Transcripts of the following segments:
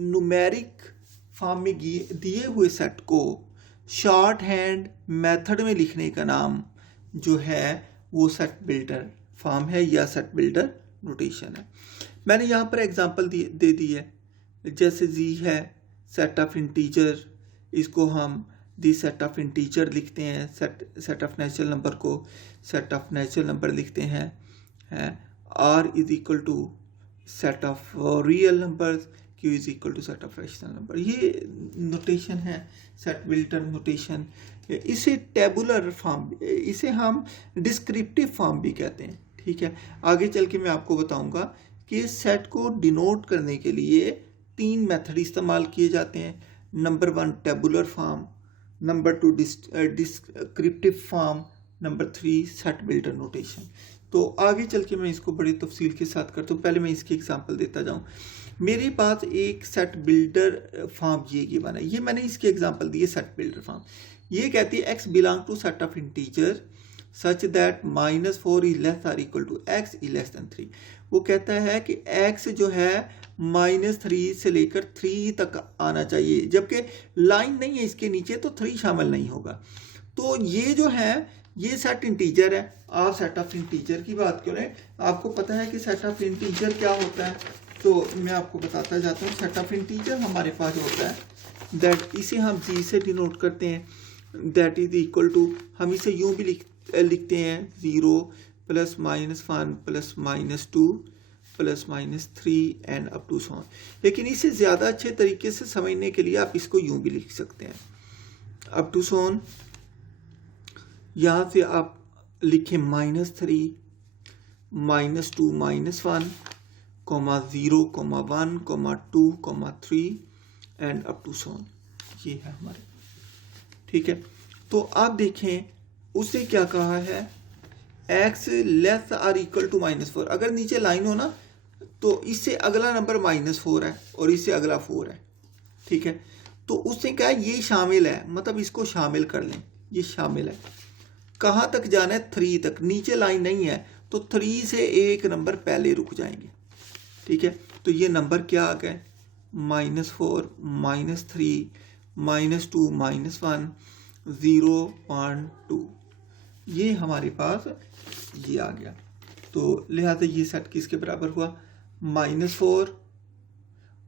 Numeric form में दिए हुए सेट को शॉर्ट हैंड मेथड में लिखने का नाम जो है वो सेट बिल्डर फॉर्म है या सेट बिल्डर नोटेशन है। मैंने यहाँ पर एग्जांपल दे दी है, जैसे जी है सेट ऑफ इंटीजर, इसको हम दी सेट ऑफ इंटीजर लिखते हैं, सेट ऑफ नेचुरल नंबर को सेट ऑफ नेचुरल नंबर लिखते हैं। R is equal to set of real numbers, Q is equal to set of rational number. ये नोटेशन है set builder notation. इसे tabular form, इसे हम डिस्क्रिप्टिव फॉर्म भी कहते हैं। ठीक है, आगे चल के मैं आपको बताऊंगा कि सेट को डिनोट करने के लिए 3 मेथड इस्तेमाल किए जाते हैं। Number 1 tabular form, number 2 descriptive form, number 3 set builder notation. तो आगे चल के मैं इसको बड़ी तफसील के साथ करता हूँ। पहले मैं इसकी एग्जांपल देता जाऊँ। मेरे पास एक सेट बिल्डर फॉर्म ये गिवन है, ये मैंने इसकी एग्जांपल दी है सेट बिल्डर फॉर्म। ये कहती है x belong to set of integer such that -4 is less or equal to x is less than 3। वो कहता है कि x जो है -3 से लेकर 3 तक आना चाहिए, जबकि लाइन नहीं है इसके नीचे तो 3 शामिल नहीं होगा। तो ये जो है ये सेट इंटीजर है। आप सेट ऑफ इंटीजर की बात करें, आपको पता है कि सेट ऑफ इंटीजर क्या होता है, तो मैं आपको बताता जाता हूँ। सेट ऑफ इंटीजर हमारे पास होता है दैट, इसे हम जी से डिनोट करते हैं, दैट इज इक्वल टू, हम इसे यूं भी लिखते हैं 0 + -1 + -2 + -3 and up to so on. लेकिन इसे ज़्यादा अच्छे तरीके से समझने के लिए आप इसको यूं भी लिख सकते हैं, अप टू सो ऑन। यहाँ से आप लिखें -3 -2 -1 0 1 2 3 and up to so on. ये है हमारे, ठीक है। तो आप देखें उससे क्या कहा है, x less or equal to -4। अगर नीचे लाइन हो ना तो इससे अगला नंबर -4 है और इससे अगला 4 है, ठीक है। तो उससे क्या है, ये शामिल है, मतलब इसको शामिल कर लें, ये शामिल है। कहाँ तक जाना है, 3 तक। नीचे लाइन नहीं है तो 3 से एक नंबर पहले रुक जाएंगे, ठीक है। तो ये नंबर क्या आ गए, -4 -3 -2 -1 0 1 2। ये हमारे पास ये आ गया। तो लिहाजा ये सेट किसके बराबर हुआ, -4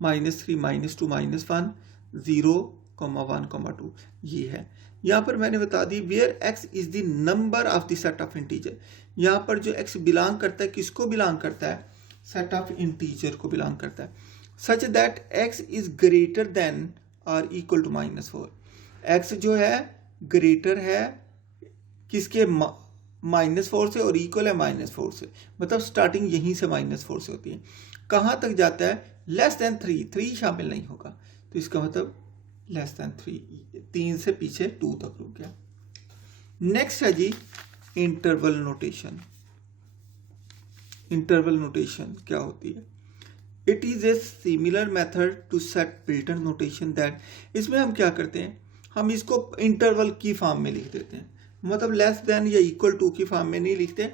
-3 -2 -1 0 1 2। ये है। यहाँ पर मैंने बता दी where x is the number of the set of integer. यहाँ पर जो x बिलोंग करता है, किसको बिलोंग करता है, सेट ऑफ इंटीजर को बिलोंग करता है। सच that x is greater than और इक्वल टू -4। x जो है ग्रेटर है किसके, -4 से और इक्वल है -4 से, मतलब स्टार्टिंग यहीं से -4 से होती है। कहाँ तक जाता है, लेस देन 3 शामिल नहीं होगा, तो इसका मतलब लेस देन 3 से पीछे 2 तक रुक गया। नेक्स्ट है जी इंटरवल नोटेशन। इंटरवल नोटेशन क्या होती है, it is a similar method to set builder notation that, इसमें हम क्या करते हैं, हम इसको इंटरवल की फॉर्म में लिख देते हैं, मतलब लेस देन या इक्वल टू की फॉर्म में नहीं लिखते,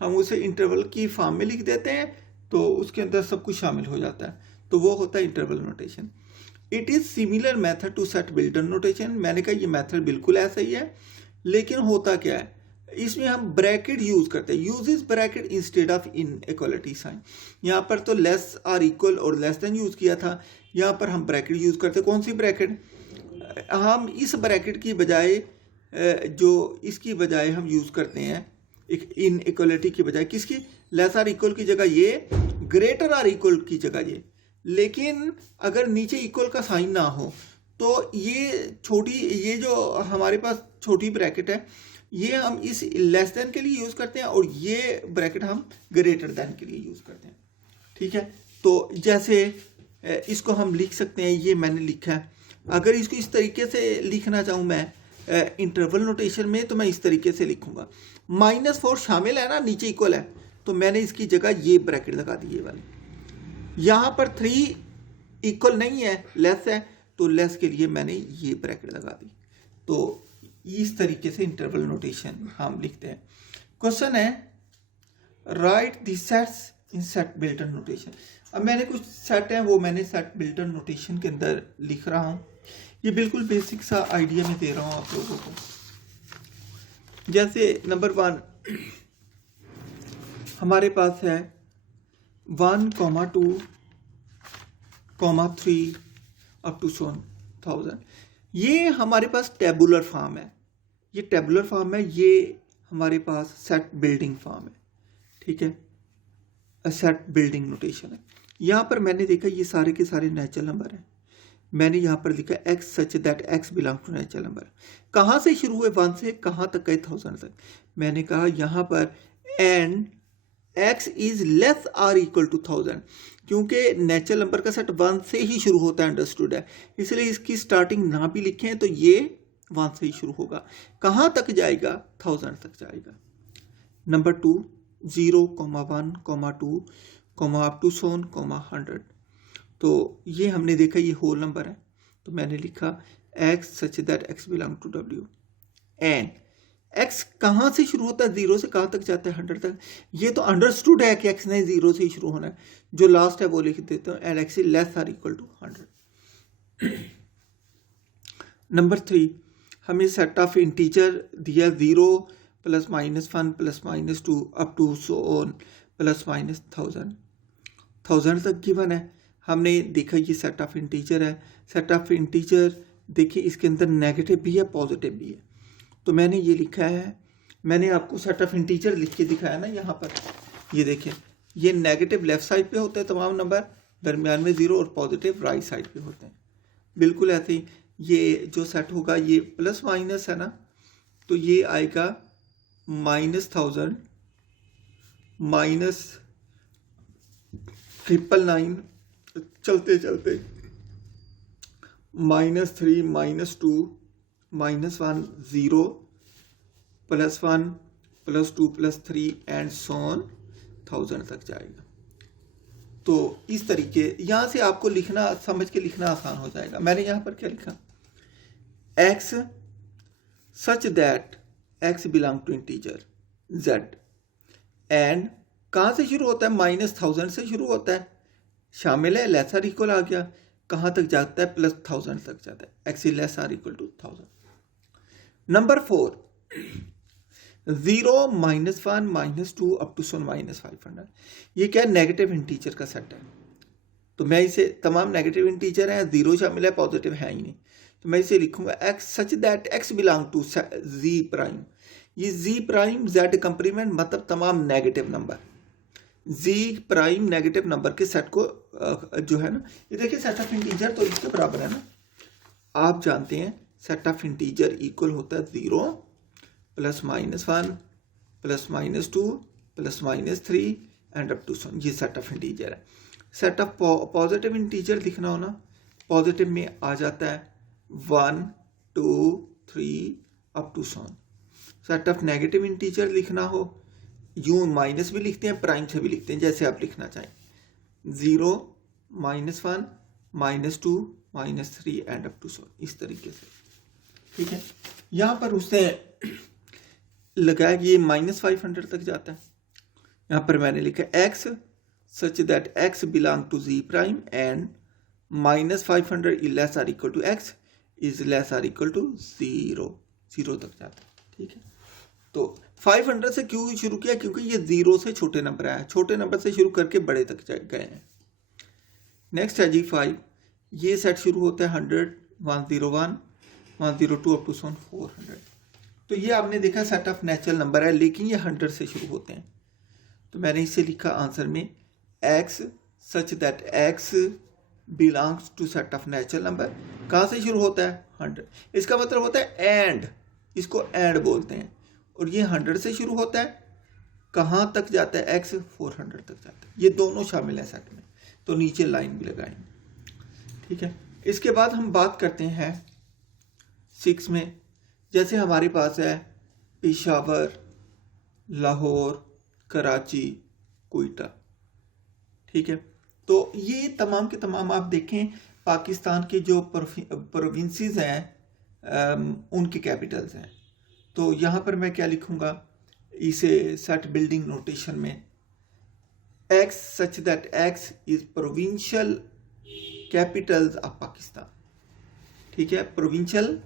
हम उसे इंटरवल की फॉर्म में लिख देते हैं, तो उसके अंदर सब कुछ शामिल हो जाता है, तो वो होता है interval notation. It is similar method to set builder notation. मैंने कहा ये मेथड बिल्कुल ऐसा ही है, लेकिन होता क्या है, इसमें हम ब्रैकेट यूज करते हैं, uses bracket instead of inequality sign. यहाँ पर तो लेस और इक्वल और लेस देन यूज किया था, यहाँ पर हम ब्रैकेट यूज करते हैं। कौन सी ब्रैकेट, हम इस ब्रैकेट की बजाय जो इसकी बजाय हम यूज करते हैं एक इनइक्वालिटी की बजाय, किसकी, लेस और इक्वल की जगह ये, ग्रेटर और इक्वल की जगह ये। लेकिन अगर नीचे इक्वल का साइन ना हो तो ये छोटी, ये जो हमारे पास छोटी ब्रैकेट है, ये हम इस लेस देन के लिए यूज़ करते हैं और ये ब्रैकेट हम ग्रेटर देन के लिए यूज़ करते हैं, ठीक है। तो जैसे इसको हम लिख सकते हैं, ये मैंने लिखा है। अगर इसको इस तरीके से लिखना चाहूँ मैं इंटरवल नोटेशन में, तो मैं इस तरीके से लिखूंगा, -4 शामिल है ना, नीचे इक्वल है, तो मैंने इसकी जगह ये ब्रैकेट लगा दी, ये वाली। यहाँ पर 3 इक्वल नहीं है, लेस है, तो लेस के लिए मैंने ये ब्रैकेट लगा दी। तो इस तरीके से इंटरवल नोटेशन हम लिखते हैं। क्वेश्चन है right the sets in set builder notation. अब मैंने कुछ सेट हैं वो मैंने सेट बिल्डर नोटेशन के अंदर लिख रहा हूँ। ये बिल्कुल बेसिक सा आइडिया मैं दे रहा हूँ आप लोगों को। जैसे नंबर 1 हमारे पास है 1, 2, 3 अप टू 1000। ये हमारे पास टेबुलर फॉर्म है, ये टेबुलर फॉर्म है, ये हमारे पास सेट बिल्डिंग फॉर्म है, ठीक है, सेट बिल्डिंग नोटेशन है। यहाँ पर मैंने देखा ये सारे के सारे नेचुरल नंबर हैं। मैंने यहाँ पर लिखा x such that x belong to natural number. कहाँ से शुरू हुए 1 से कहाँ तक गए 1000 तक। मैंने कहा यहाँ पर and x is less or equal to 1000, क्योंकि नेचुरल नंबर का सेट 1 से ही शुरू होता है, अंडरस्टूड है, इसलिए इसकी स्टार्टिंग ना भी लिखें तो ये 1 से ही शुरू होगा। कहाँ तक जाएगा 1000 तक जाएगा। Number 2 0, 1, 2, up to 100। तो ये हमने देखा ये होल नंबर है, तो मैंने लिखा x such that x belong to w and x कहाँ से शुरू होता है 0 से कहाँ तक जाता है 100 तक। ये तो अंडरस्टूड है कि x नहीं 0 से ही शुरू होना है, जो लास्ट है वो लिख देते हो and x is less or equal to 100। Number 3 हमें सेट ऑफ इंटीजर दिया 0 +- 1 +- 2 अप टू +- 1000 तक गिवन है। हमने देखा ये सेट ऑफ इंटीजर है। सेट ऑफ इंटीजर देखिए इसके अंदर नेगेटिव भी है पॉजिटिव भी है, तो मैंने ये लिखा है, मैंने आपको सेट ऑफ इंटीजर लिख के दिखाया ना यहाँ पर। ये देखिए ये नेगेटिव लेफ्ट साइड पे होते हैं तमाम नंबर, दरमियान में 0, और पॉजिटिव राइट साइड पे होते हैं। बिल्कुल ऐसे ही ये जो सेट होगा ये प्लस माइनस है ना, तो ये आएगा -1000 -999 चलते चलते -3 -2 -1 0 +1 +2 +3 एंड सो ऑन 1000 तक जाएगा। तो इस तरीके यहाँ से आपको लिखना समझ के लिखना आसान हो जाएगा। मैंने यहाँ पर क्या लिखा, x such that x belong to integer z and कहाँ से शुरू होता है -1000 से शुरू होता है, शामिल है लेसर इक्वल आ गया, कहाँ तक जाता है +1000 तक जाता है, x is less or equal to 1000। Number 4 0 -1 -2 up to -500। ये क्या नेगेटिव इंटीजर का सेट है, तो मैं इसे तमाम नेगेटिव इंटीजर हैं, 0 शामिल है पॉजिटिव है ही नहीं, तो मैं इसे लिखूंगा x such that x belong to z prime. ये z प्राइम z कंप्लीमेंट मतलब तमाम negative number, z prime negative number के सेट को जो है ना, ये देखिए सेट ऑफ इंटीजर तो इसके बराबर है ना। आप जानते हैं सेट ऑफ इंटीजर इक्वल होता है 0 +- 1 +- 2 +- 3 एंड अप टू 100। ये सेट ऑफ इंटीजर है। सेट ऑफ पॉजिटिव इंटीजर लिखना हो ना, पॉजिटिव में आ जाता है 1 2 3 up to 100। Set of negative integer लिखना हो यूं माइनस भी लिखते हैं प्राइम से भी लिखते हैं, जैसे आप लिखना चाहें 0 -1 -2 -3 एंड अप टू 100, इस तरीके से, ठीक है। यहाँ पर उसने लगाया कि ये -500 तक जाता है। यहाँ पर मैंने लिखा x such that x belong to z prime and -500 is less or equal to x is less or equal to 0 तक जाता है, ठीक है। तो 500 से क्यों शुरू किया, क्योंकि ये 0 से छोटे नंबर आए, छोटे नंबर से शुरू करके बड़े तक गए हैं। नेक्स्ट है जी 5, ये सेट शुरू होता है 100 101 102 अप टू 400। तो ये आपने देखा सेट ऑफ नेचुरल नंबर है, लेकिन ये 100 से शुरू होते हैं, तो मैंने इसे लिखा आंसर में x such that x belongs to set of natural number. कहाँ से शुरू होता है 100, इसका मतलब होता है एंड, इसको एंड बोलते हैं, और ये 100 से शुरू होता है, कहाँ तक जाता है x 400 तक जाता है। ये दोनों शामिल है सेट में, तो नीचे लाइन भी लगाएंगे, ठीक है। इसके बाद हम बात करते हैं 6 में, जैसे हमारे पास है पेशावर, लाहौर, कराची, कोयटा, ठीक है। तो ये तमाम के तमाम आप देखें पाकिस्तान के जो प्रोविंसेस हैं उनकी कैपिटल्स हैं। तो यहाँ पर मैं क्या लिखूँगा, इसे सेट बिल्डिंग नोटेशन में x such that x is provincial capitals of Pakistan. ठीक है, प्रोविंशियल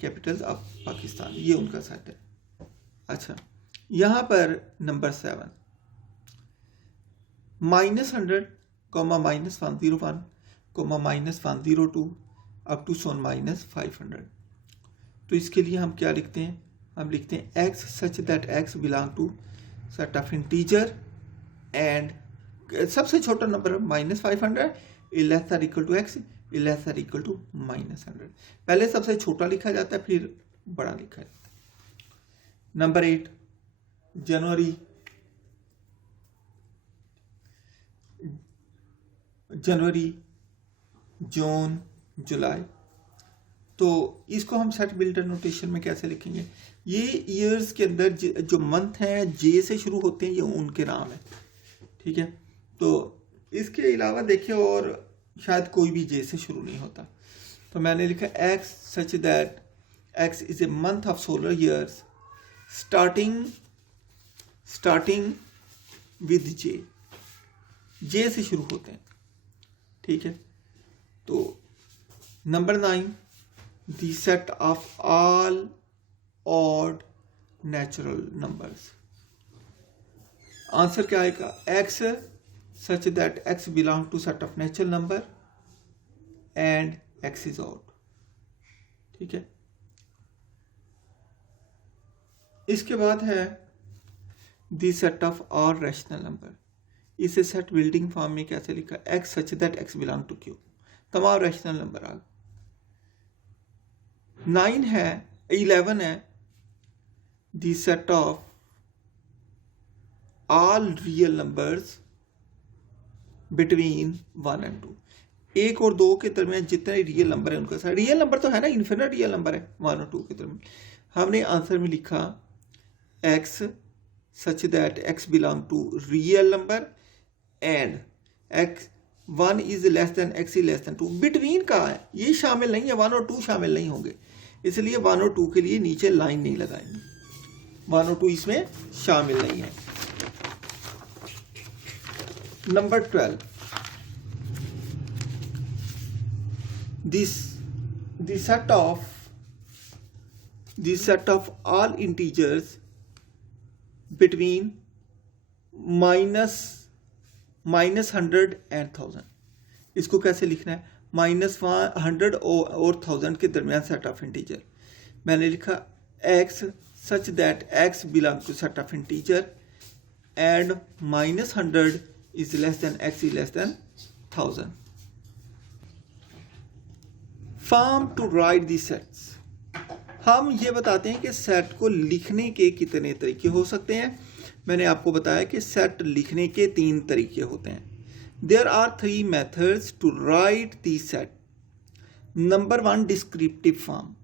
कैपिटल्स ऑफ पाकिस्तान, ये उनका सेट है। अच्छा, यहाँ पर नंबर 7 -100, -101, -102 अप टू सोन -500। तो इसके लिए हम क्या लिखते हैं? हम लिखते हैं x such that x belong to set of integer and सबसे छोटा number -500 less than equal to x less than equal to -100। पहले सबसे छोटा लिखा जाता है, फिर बड़ा लिखा जाता है। नंबर 8 जनवरी, जून, जुलाई। तो इसको हम सेट बिल्डर नोटेशन में कैसे लिखेंगे? ये ईयर्स के अंदर जो मंथ हैं जे से शुरू होते हैं, ये उनके नाम है। ठीक है, तो इसके अलावा देखिए और शायद कोई भी जे से शुरू नहीं होता। तो मैंने लिखा x such that x is a month of solar years starting with J से शुरू होते हैं। ठीक है, तो number 9 the set of all odd natural numbers. Answer क्या आएगा? X such that x belong to set of natural number and x is odd। ठीक है, इसके बाद है the set of all rational number। इसे सेट बिल्डिंग फॉर्म में कैसे लिखा? x such that x belong to q, तमाम रैशनल नंबर आ गए। 9 है, 11 है the set of all real numbers between 1 and 2। 1 और 2 के दरमियान जितने रियल नंबर है उनका सेट। रियल नंबर तो है ना, इन्फिनिट रियल नंबर है 1 और 2 के दरमियान। हमने आंसर में लिखा x such that x belong to real number and x 1 is less than x is less than 2। Between का है, ये शामिल नहीं है, 1 और 2 शामिल नहीं होंगे, इसलिए 1 और 2 के लिए नीचे लाइन नहीं लगाएंगे। 1 और 2 इसमें शामिल नहीं है। Number 12 the set of all integers between -100 and 1000। इसको कैसे लिखना है? -100 और 1000 के दरमियान सेट ऑफ इंटीजर। मैंने लिखा x such that x belong to set of integer and -100 is less than x is less than 1000। Form to write the sets. हम ये बताते हैं कि सेट को लिखने के कितने तरीके हो सकते हैं। मैंने आपको बताया कि सेट लिखने के 3 तरीके होते हैं। There are 3 methods to write the set. Number 1 descriptive form,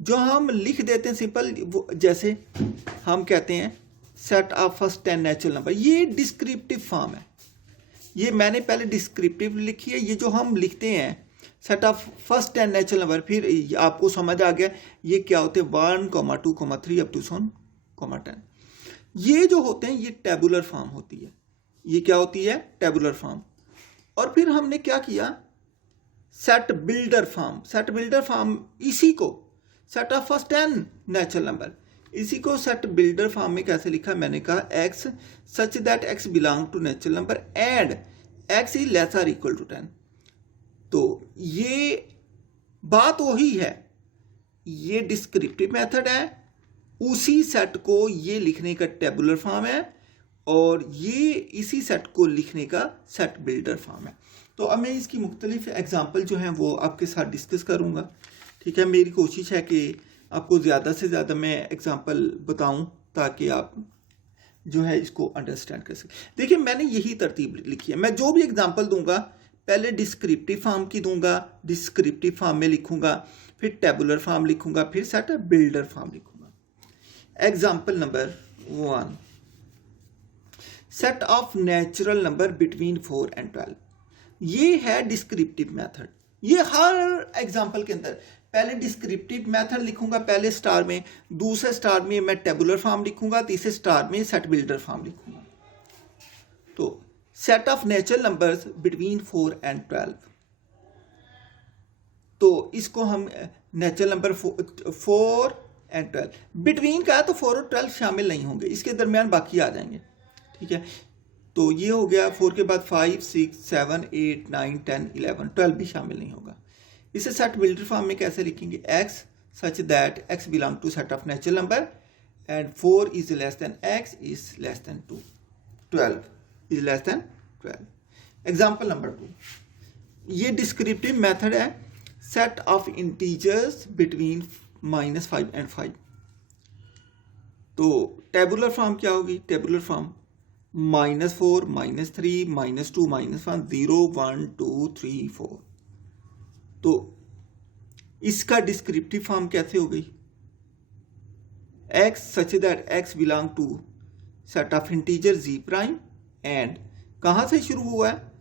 जो हम लिख देते हैं सिंपल, जैसे हम कहते हैं set of first 10 natural number, ये डिस्क्रिप्टिव फॉर्म है। ये मैंने पहले डिस्क्रिप्टिव लिखी है। ये जो हम लिखते हैं set of first 10 natural number, फिर आपको समझ आ गया ये क्या होते हैं 1, 2, 3 अप टू 10। ये जो होते हैं ये टेबुलर फॉर्म होती है। ये क्या होती है? Tabular form. और फिर हमने क्या किया? Set builder form. Set builder form इसी को set of first 10 natural number, इसी को सेट बिल्डर फॉर्म में कैसे लिखा? मैंने कहा x such that x belong to natural number and x is less और इक्वल टू 10। तो ये बात वही है, ये डिस्क्रिप्टिव मेथड है, उसी सेट को ये लिखने का टेबुलर फॉर्म है और ये इसी सेट को लिखने का सेट बिल्डर फॉर्म है। तो अब मैं इसकी मुख्तलिफ एग्जाम्पल जो हैं वो आपके साथ डिस्कस करूँगा। ठीक है, मेरी कोशिश है कि आपको ज़्यादा से ज़्यादा मैं एग्जाम्पल बताऊं ताकि आप जो है इसको अंडरस्टैंड कर सकें। देखिए मैंने यही तरतीब लिखी है। मैं जो भी एग्जाम्पल दूंगा पहले डिस्क्रिप्टिव फॉर्म की दूंगा, डिस्क्रिप्टिव फॉर्म में लिखूंगा, फिर टेबुलर फॉर्म लिखूंगा, फिर सेट बिल्डर फॉर्म लिखूंगा। Example number 1 set of natural number between 4 and 12। ये है डिस्क्रिप्टिव मेथड। ये हर एग्जाम्पल के अंदर पहले डिस्क्रिप्टिव मेथड लिखूंगा पहले स्टार में, दूसरे स्टार में मैं टेबुलर फॉर्म लिखूंगा, तीसरे स्टार में सेट बिल्डर फॉर्म लिखूंगा। तो set of natural numbers between 4 and 12। तो इसको हम नेचुरल नंबर 4 and 12 बिटवीन का है तो 4 और 12 शामिल नहीं होंगे, इसके दरमियान बाकी आ जाएंगे। ठीक है, तो ये हो गया। 4 के बाद 5, 6, 7, 8, 9, 10, 11, 12 भी शामिल नहीं होगा। इसे सेट बिल्डर फॉर्म में कैसे लिखेंगे? x such that x belong to set of natural number and 4 is less than x is less than 2, 12 is less than 12। Example number 2, ये डिस्क्रिप्टिव मेथड है set of integers between -5 and 5। तो tabular form क्या होगी? Tabular form -4, -3, -2, -1, 0, 1, 2, 3, 4। तो इसका descriptive form कैसे हो गई? x such that x belong to set of integer z prime and कहां से शुरू हुआ है?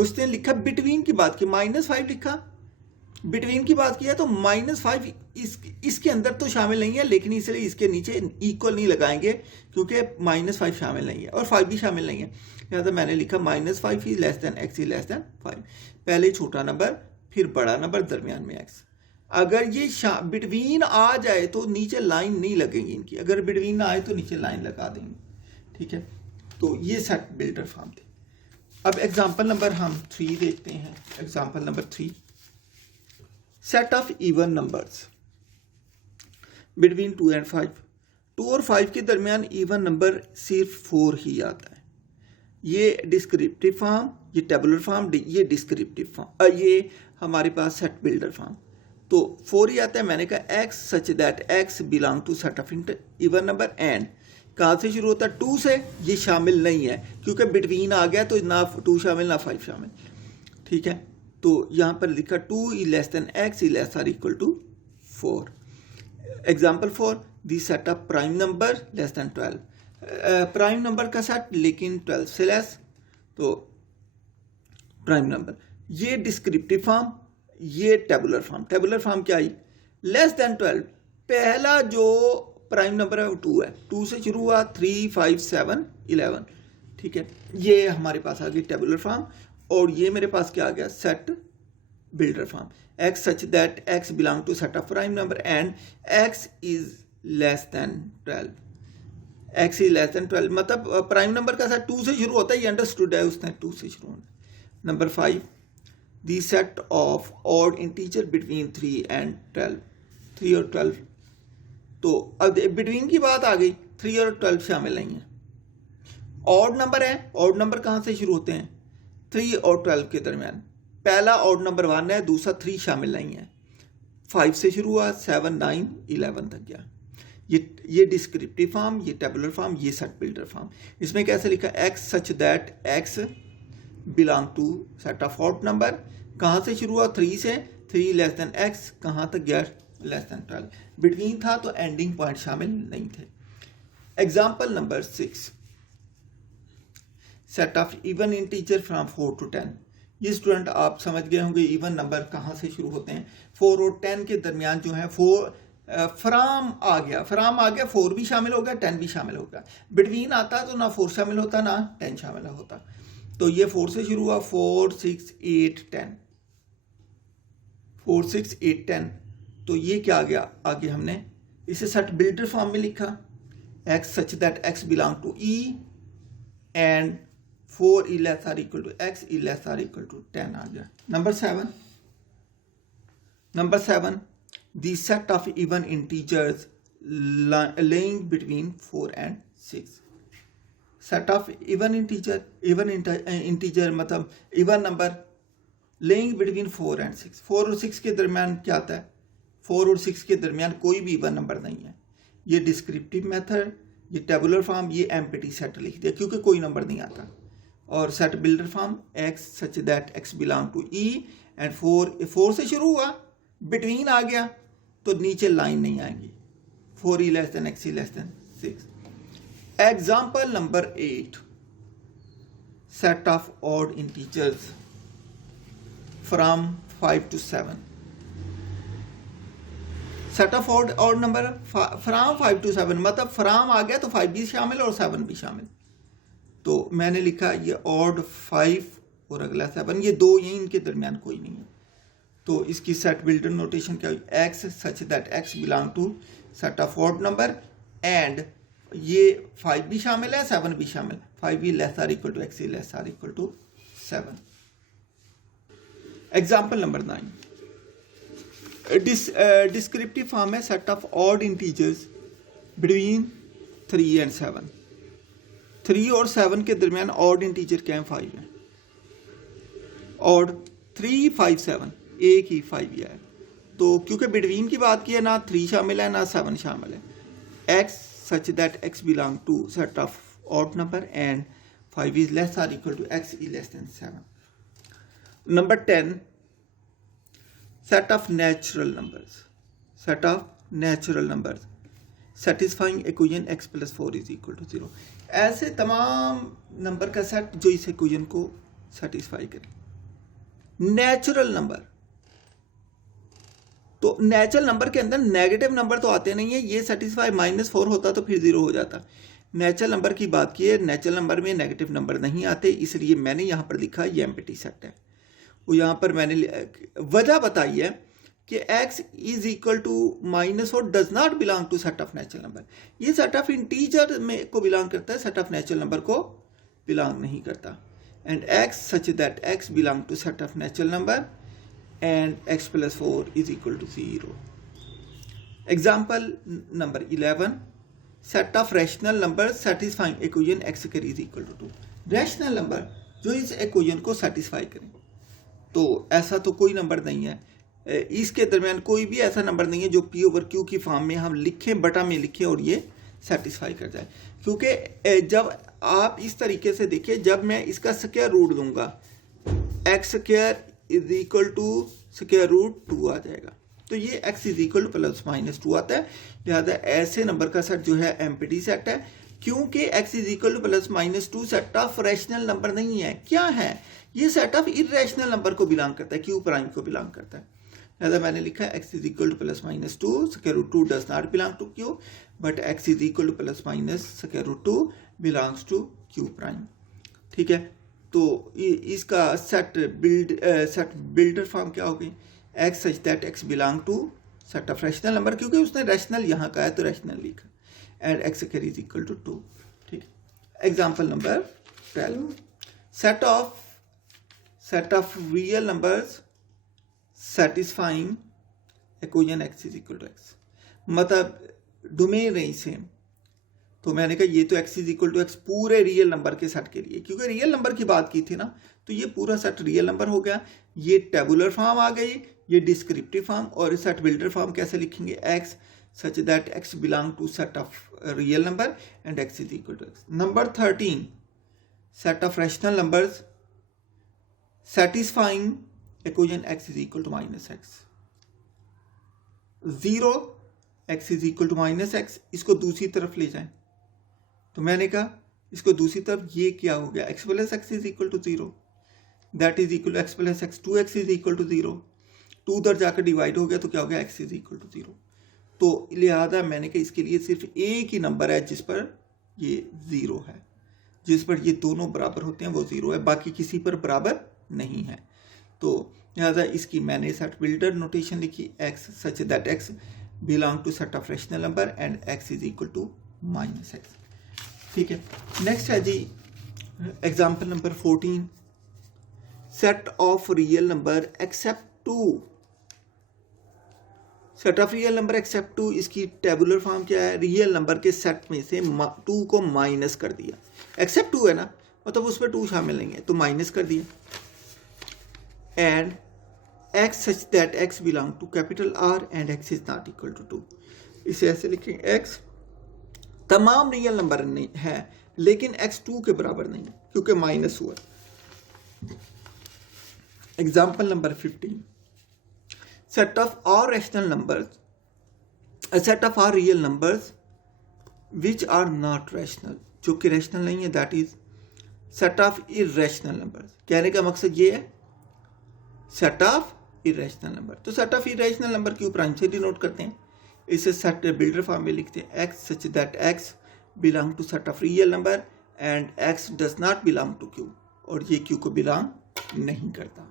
उसने लिखा बिटवीन की बात की, -5 लिखा, बिटवीन की बात किया तो -5 इसके अंदर तो शामिल नहीं है, लेकिन इसलिए इसके नीचे इक्वल नहीं लगाएंगे क्योंकि -5 शामिल नहीं है और 5 भी शामिल नहीं है। लिहाजा मैंने लिखा -5 is less than x is less then 5। पहले छोटा नंबर फिर बड़ा नंबर, दरमियान में x। अगर ये बिटवीन आ जाए तो नीचे लाइन नहीं लगेगी इनकी, अगर बिटवीन ना आए तो नीचे लाइन लगा देंगे। ठीक है, तो ये सेट बिल्डर फॉर्म थे। अब एग्जांपल नंबर हम 3 देखते हैं। Example number 3, set of even numbers between 2 and 5। 2 और 5 के दरमियान इवन नंबर सिर्फ 4 ही आता है। ये डिस्क्रिप्टिव फॉर्म, ये टेबुलर फॉर्म, ये डिस्क्रिप्टिव फॉर्म, ये हमारे पास सेट बिल्डर फॉर्म। तो 4 ही आता है। मैंने कहा x such that x belong to set of even number and कहाँ से शुरू होता है? 2 से। ये शामिल नहीं है क्योंकि बिटवीन आ गया तो ना 2 शामिल ना 5 शामिल। ठीक है, तो यहाँ पर लिखा 2 is less than x is less और equal to 4। Example 4, the set of prime number less than 12। Prime number का सेट लेकिन 12 से लेस, तो प्राइम नंबर। ये डिस्क्रिप्टिव फॉर्म, ये टेबुलर फॉर्म। टेबुलर फॉर्म क्या आई? Less than 12। पहला जो प्राइम नंबर है वो 2 है, 2 से शुरू हुआ, 3, 5, 7, 11। ठीक है, ये हमारे पास आ गई टेबुलर फॉर्म। और ये मेरे पास क्या आ गया? Set builder form. x such that x belong to set of prime number and x is less than 12। x is less than 12 मतलब प्राइम नंबर का सेट 2 से शुरू होता है, ये अंडरस्टूड है, उसने 2 से शुरू होना। Number 5, the set of odd integer between 3 and 12। 3 और 12, तो अब बिटवीन की बात आ गई, 3 और 12 शामिल नहीं है। ऑड नंबर है, ऑड नंबर कहाँ से शुरू होते हैं? 3 और 12 के दरमियान। पहला ऑड नंबर 1 है, दूसरा 3 शामिल नहीं है। 5 से शुरू हुआ, 7, 9, 11 तक गया। ये डिस्क्रिप्टिव फॉर्म, ये टेबुलर फॉर्म, ये सेट बिल्डर फॉर्म। इसमें कैसे लिखा? x such that x belong to set of odd number. कहाँ से शुरू हुआ? 3 से। 3 लेस देन x, कहाँ तक गया? Less than 12। बिटवीन था तो एंडिंग पॉइंट शामिल नहीं थे। Example number 6, set of even integer from 4 to 10। ये स्टूडेंट आप समझ गए होंगे इवन नंबर कहाँ से शुरू होते हैं। 4 और 10 के दरमियान जो है 4 फ्राम आ गया, 4 भी शामिल हो गया, 10 भी शामिल हो गया। बिटवीन आता तो ना 4 शामिल होता ना 10 शामिल होता। तो ये 4 से शुरू हुआ, 4, 6, 8, 10। 4, 6, 8, 10। तो ये क्या आ गया? आगे हमने इसे सेट बिल्डर फॉर्म में लिखा, x such that x belong to e and 4 is less or equal to x is less or equal to 10 आ गया। Number 7, the set of even integers lying between 4 and 6। Set of even integer मतलब even number lying between 4 and 6। 4 और 6 के दरमियान क्या आता है? 4 और 6 के दरमियान कोई भी इवन नंबर नहीं है। ये डिस्क्रिप्टिव मेथड, ये टेबुलर फॉर्म, ये एम्प्टी सेट लिख दिया क्योंकि कोई नंबर नहीं आता। और set builder form x such that x belong to e and 4 से शुरू हुआ, बिटवीन आ गया तो नीचे लाइन नहीं आएगी। 4 is less than x is less than 6। Example number 8, set of odd integers from 5 to 7। Set of odd number from 5 to 7 मतलब from आ गया तो 5 भी शामिल और 7 भी शामिल। तो मैंने लिखा ये ऑड 5 और अगला 7, ये दो यहीं इनके दरमियान कोई नहीं है, तो इसकी सेट बिल्डर नोटेशन क्या हुई, x such that x belong to set of odd number and ये 5 भी शामिल है 7 भी शामिल है, 5 is less or equal to x is less or equal to 7. Example number 9. Descriptive form है set of odd integers between 3 and 7. 3 और 7 के दरमियान odd integer क्या है, 5 है. odd 3 5 7 एक ही 5 ही है, तो क्योंकि बिटवीन की बात की है ना 3 शामिल है ना 7 शामिल है, x such that x belong to set of odd number and 5 is less or equal to x is less than 7. Number 10, set of natural numbers. Set of natural numbers satisfying equation x plus 4 is equal to 0. ऐसे तमाम number का set जो इस equation को satisfy करे. Natural number, तो natural number के अंदर नेगेटिव नंबर तो आते नहीं है, ये सेटिस्फाई -4 होता तो फिर 0 हो जाता. नेचुरल नंबर की बात की है, नेचुरल नंबर में नेगेटिव नंबर नहीं आते, इसलिए मैंने यहाँ पर लिखा ये एम्प्टी सेट है. वो यहाँ पर मैंने वजह बताई है कि x is equal to -4 does not belong to set of natural number. ये सेट ऑफ इंटीजर में को बिलोंग करता है, सेट ऑफ नेचुरल नंबर को बिलोंग नहीं करता. And x such that x belong to set of natural number and x plus 4 is equal to 0. Example number 11, set of rational numbers satisfying equation x square is equal to 2. Rational number जो इस equation को satisfy करें, तो ऐसा तो कोई number नहीं है, इसके दरमियान कोई भी ऐसा नंबर नहीं है जो p ओवर q की फॉर्म में हम लिखें, बटा में लिखें और ये सेटिस्फाई कर जाए. क्योंकि जब आप इस तरीके से देखिए, जब मैं इसका स्क्वायर रूट दूंगा x square is equal to square root 2 आ जाएगा, तो ये x is equal to plus minus 2 आता है. लिहाजा ऐसे नंबर का सेट जो है एम्प्टी सेट है, क्योंकि x is equal to plus minus 2 set of rational number नहीं है. क्या है ये, सेट ऑफ इरेशनल नंबर को बिलोंग करता है, q प्राइम को बिलोंग करता है. लिहाजा मैंने लिखा है x is equal to plus minus 2 square root 2 does not belong to q, but x is equal to plus minus square root 2 belongs to q prime. ठीक है, तो इसका सेट बिल्डर फॉर्म क्या होगी, x such that x belong to set of rational number, क्योंकि उसने rational यहाँ का है तो रैशनल लिखा, and x square is equal to 2. ठीक. Example number 12, set of real numbers satisfying equation x is equal to x. मतलब domain range same, तो मैंने कहा ये तो x is equal to x पूरे रियल नंबर के सेट के लिए, क्योंकि रियल नंबर की बात की थी ना, तो ये पूरा सेट रियल नंबर हो गया. ये टेबुलर फॉर्म आ गई, ये डिस्क्रिप्टिव फॉर्म, और सेट बिल्डर फॉर्म कैसे लिखेंगे, x such that x belong to set of real number and x is equal to x. Number 13, set of rational numbers satisfying equation x is equal to -x. 0 x is equal to -x, इसको दूसरी तरफ ले जाएं, तो मैंने कहा इसको दूसरी तरफ, ये क्या हो गया, x plus x is equal to 0, that is equal to x plus x, 2x is equal to 0, 2 उधर जाकर डिवाइड हो गया तो क्या हो गया, x इज इक्वल टू 0. तो लिहाजा मैंने कहा इसके लिए सिर्फ एक ही नंबर है जिस पर ये 0 है, जिस पर ये दोनों बराबर होते हैं वो 0 है, बाकी किसी पर बराबर नहीं है. तो लिहाजा इसकी मैंने सेट बिल्डर नोटेशन लिखी, x such that x belong to set of rational number and x is equal to -x. ठीक है, नेक्स्ट है जी example number 14, set of real number except 2. Set of real number except 2, इसकी tabular form क्या है, real number के set में से 2 को माइनस कर दिया. एक्सेप्ट 2 है ना, मतलब उस पर 2 शामिल नहीं है, तो माइनस कर दिया. And x such that x belong to capital R and x is not equal to 2. इसे ऐसे लिखेंगे, x तमाम रियल नंबर नहीं है लेकिन x 2 के बराबर नहीं है क्योंकि माइनस हुआ. Example number 15, set of all rational numbers, set of all real numbers which are not rational, जो कि रैशनल नहीं है, that is set of irrational numbers. कहने का मकसद ये है सेट ऑफ इरेशनल नंबर. तो set of irrational number Q prime से डिनोट करते हैं, इसे सेट बिल्डर फॉर्म में लिखते हैं, x such that x belong to set of real number and X does not belong to Q, और ये क्यू को बिलोंग नहीं करता।